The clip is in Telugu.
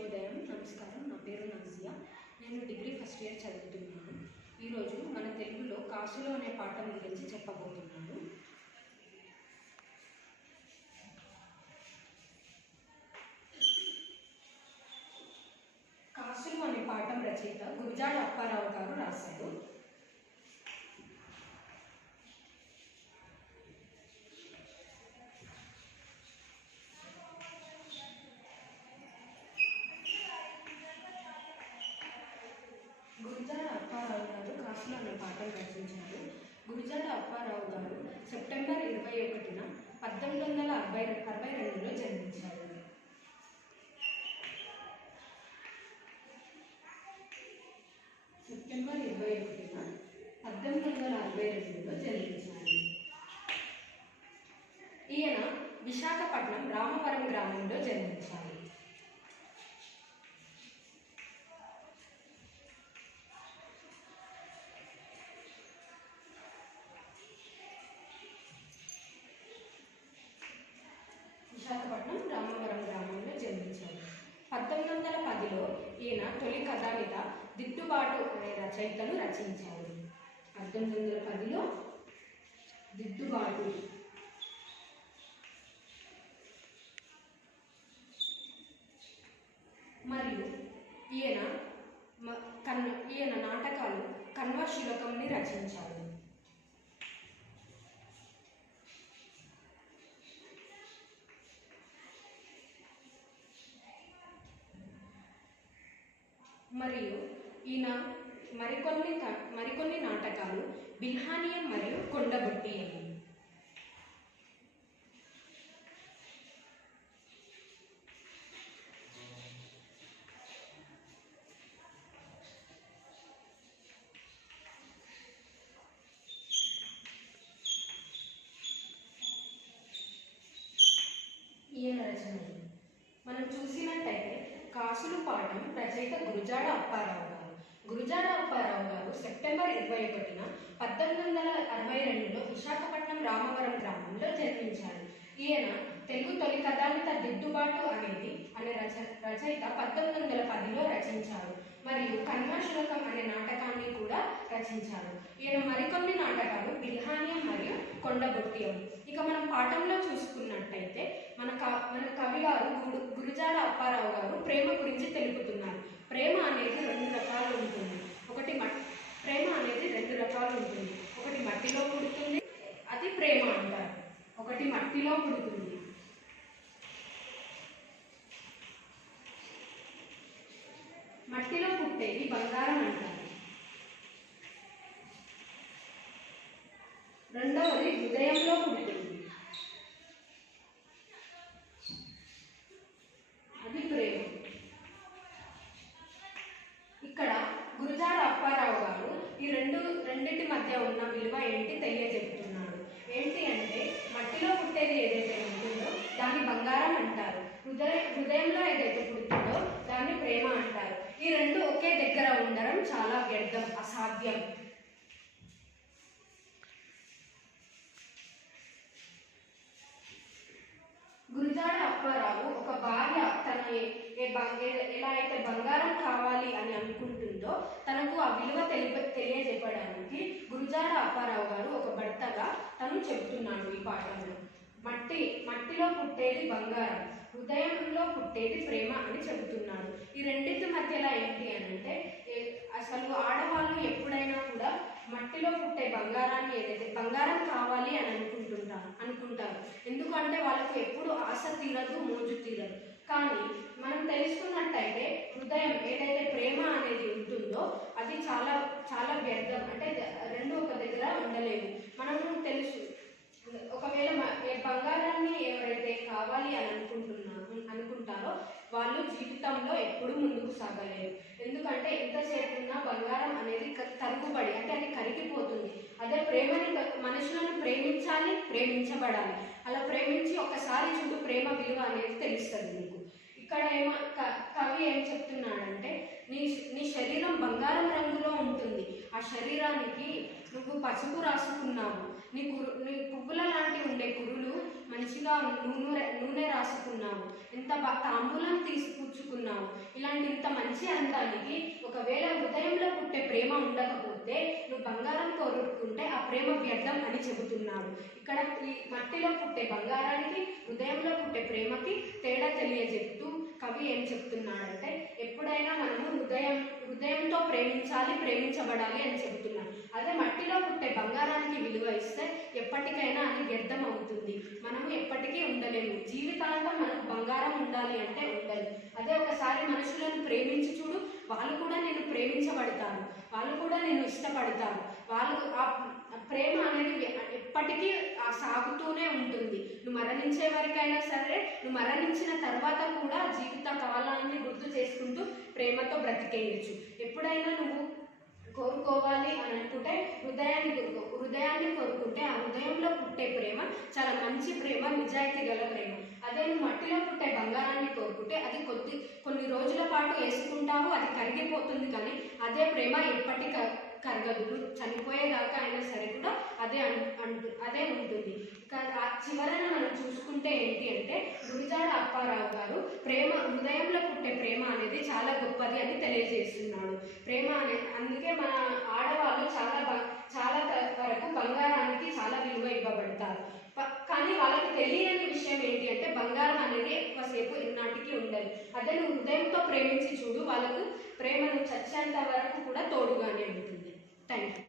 శుభోదయం. నమస్కారం. నా పేరు నాజియా. నేను డిగ్రీ ఫస్ట్ ఇయర్ చదువుతున్నాను. ఈరోజు మన తెలుగులో కాసులు అనే పాఠం గురించి చెప్పబోతున్నాను. కాసులు అనే పాఠం రచయిత గురజాడ అప్పారావు గారు రాశారు. గురజాడ అప్పారావు గారు కాసులు అనే పాఠం రచించారు. గురజాడ అప్పారావు గారు సెప్టెంబర్ 21న 1862లో జన్మించారు. సెప్టెంబర్ 21న 1862లో జన్మించారు. ఈయన విశాఖపట్నం రామవరం గ్రామంలో జన్మించారు. విశాఖపట్నం రామవరం గ్రామంలో జన్మించారు. 1910లో ఈయన తొలి కథానిక దిద్దుబాటు అనే రచయితను రచించారు. 1910లో దిద్దుబాటు మరియు ఈయన నాటకాలు కన్వశులకంని రచించారు. మరియు ఈయన మరికొన్ని నాటకాలు బిల్హానియం మరియు కొండబొట్టియం. ఈయన రచనలు మనం చూసినట్టయితే కాసులు పాఠం రచయిత గురజాడ అప్పారావు గారు. గురజాడ అప్పారావు గారు సెప్టెంబర్ 21న 1862లో విశాఖపట్నం రామవరం గ్రామంలో జన్మించారు. ఈయన తెలుగు తొలి కథానిక దిద్దుబాటు అనే రచయిత 1910లో రచించారు. మరియు కన్వశులకం అనే నాటకాన్ని కూడా రచించారు. ఈయన మరికొన్ని నాటకాలు బిల్హానియం మరియు కొండబొట్టియం. ఇక మనం పాఠంలో చూసుకున్నట్టయితే మన కవి గారు గురజాడ అప్పారావు గారు ప్రేమ గురించి తెలుపుతున్నారు. ప్రేమ అనేది రెండు రకాలు ఉంటుంది. ప్రేమ అనేది రెండు రకాలు ఉంటుంది. ఒకటి మట్టిలో పుడుతుంది, అది ప్రేమ అంటారు. ఒకటి మట్టిలో పుడుతుంది, మట్టిలో పుట్టేది బంగారం అంటారు. రెండవది హృదయంలో పుడుతుంది, అది ప్రేమ. ఇక్కడ గురజాడ అప్పారావు గారు ఈ రెండింటి మధ్య ఉన్న విలువ ఏంటి తెలియజెప్తున్నాడు. ఏంటి అంటే మట్టిలో పుట్టేది ఏదైతే ఉంటుందో దాన్ని బంగారం అంటారు. హృదయంలో ఏదైతే పుడుతుందో దాన్ని ప్రేమ అంటారు. ఈ రెండు ఒకే దగ్గర ఉండడం చాలా వ్యర్థం, అసాధ్యం. గురజాడ అప్పారావు ఒక భార్య ఎలా అయితే బంగారం కావాలి అని అనుకుంటుందో తనకు ఆ విలువ తెలియజెప్పడానికి గురజాడ అప్పారావు గారు ఒక భర్తగా తను చెబుతున్నాడు ఈ పాఠంలో. మట్టిలో పుట్టేది బంగారం, హృదయంలో పుట్టేది ప్రేమ అని చెబుతున్నాడు. ఈ రెండింటి మధ్యలో ఏంటి అని అంటే అసలు ఆడవాళ్ళు ఎప్పుడైనా కూడా మట్టిలో పుట్టే బంగారాన్ని ఏదైతే బంగారం కావాలి అని అనుకుంటారు. ఎందుకంటే వాళ్ళకు ఎప్పుడు ఆశ తీరదు, మోజు తీరదు. కానీ మనం తెలుసుకున్నట్టయితే హృదయం ఏదైతే ప్రేమ అనేది ఉంటుందో అది చాలా చాలా వ్యర్థం. అంటే రెండు ఒక దగ్గర ఉండలేవు. మనము తెలుసు ఒకవేళ బంగారాన్ని ఎవరైతే కావాలి అని అనుకుంటారో వాళ్ళు జీవితంలో ఎప్పుడు ముందుకు సాగలేరు. ఎందుకంటే ఎంతసేపు ఉన్నా బంగారం అనేది తరుగుబడి, అంటే అది కరిగిపోతుంది. అదే మనుషులను ప్రేమించాలి, ప్రేమించబడాలి. అలా ప్రేమించి ఒకసారి చూడు ప్రేమ విలువ అనేది తెలుస్తుంది నీకు. ఇక్కడ కవి ఏం చెప్తున్నాడంటే నీ శరీరం బంగారం రంగులో ఉంటుంది. ఆ శరీరానికి నువ్వు పసుపు రాసుకున్నావు, నీ పువ్వుల లాంటి ఉండే కురులు మంచిగా నూనె రాసుకున్నావు, ఎంత తాంబూలం తీసుకున్నావు. ఇలాంటి ఇంత మంచి అందానికి ఒకవేళ హృదయంలో పుట్టే ప్రేమ ఉండకపోతే నువ్వు బంగారం కోరుకుంటే ఆ ప్రేమ వ్యర్థం అని చెబుతున్నాడు. ఇక్కడ ఈ మట్టిలో పుట్టే బంగారానికి హృదయంలో పుట్టే ప్రేమకి తేడా తెలియజెప్తూ కవి ఏం చెప్తున్నాడంటే ఎప్పుడైనా మనము హృదయంతో ప్రేమించాలి, ప్రేమించబడాలి అని చెబుతున్నాడు. అదే మట్టిలో పుట్టే బంగారానికి విలువ ఇస్తే ఎప్పటికైనా అది వ్యర్థం అవుతుంది. మనము ఎప్పటికీ ఉండలేము. జీవితాంతం మనకు బంగారం ఉండాలి అంటే ఉండదు. అదే ఒకసారి మనుషులను ప్రేమించి చూడు, వాళ్ళు కూడా నేను ప్రేమించబడతారు, వాళ్ళు కూడా నేను ఇష్టపడతారు. వాళ్ళు ఆ ప్రేమ అనేది ఎప్పటికీ సాగుతూనే ఉంటుంది. నువ్వు మరణించే వరకైనా సరే, నువ్వు మరణించిన తర్వాత కూడా జీవిత కాలాన్ని గుర్తు చేసుకుంటూ ప్రేమతో బ్రతికేయచ్చు. ఎప్పుడైనా నువ్వు కోరుకోవాలి అని అనుకుంటే హృదయాన్ని కోరుకుంటే ఆ హృదయంలో పుట్టే ప్రేమ చాలా మంచి ప్రేమ, నిజాయితీ గల ప్రేమ. అదే నువ్వు మట్టిలో పుట్టే బంగారాన్ని కోరుకుంటే అది కొన్ని రోజుల పాటు వేసుకుంటావు, అది కరిగిపోతుంది, కానీ అదే ప్రేమ ఎప్పటికీ కరగదు. చనిపోయేదాకా అయినా సరే కూడా అదే ఉంటుంది. చివరన మనం చూసుకుంటే ఏంటి అంటే గురిజాడ అప్పారావు గారు హృదయంలో పుట్టే ప్రేమ అనేది చాలా గొప్పది అని తెలియజేస్తున్నాడు. ప్రేమ అందుకే మన ఆడవాళ్ళు చాలా వరకు బంగారానికి చాలా విలువ ఇవ్వబడతారు. కానీ వాళ్ళకి తెలియని విషయం ఏంటి అంటే బంగారం అనేది ఎక్కువసేపు ఎన్నాటికి ఉండదు. అదే నువ్వు హృదయంతో ప్రేమించి చూడు, వాళ్ళకు ప్రేమను చచ్చేంత వరకు కూడా తోడుగానే ఉంటుంది. Thank you.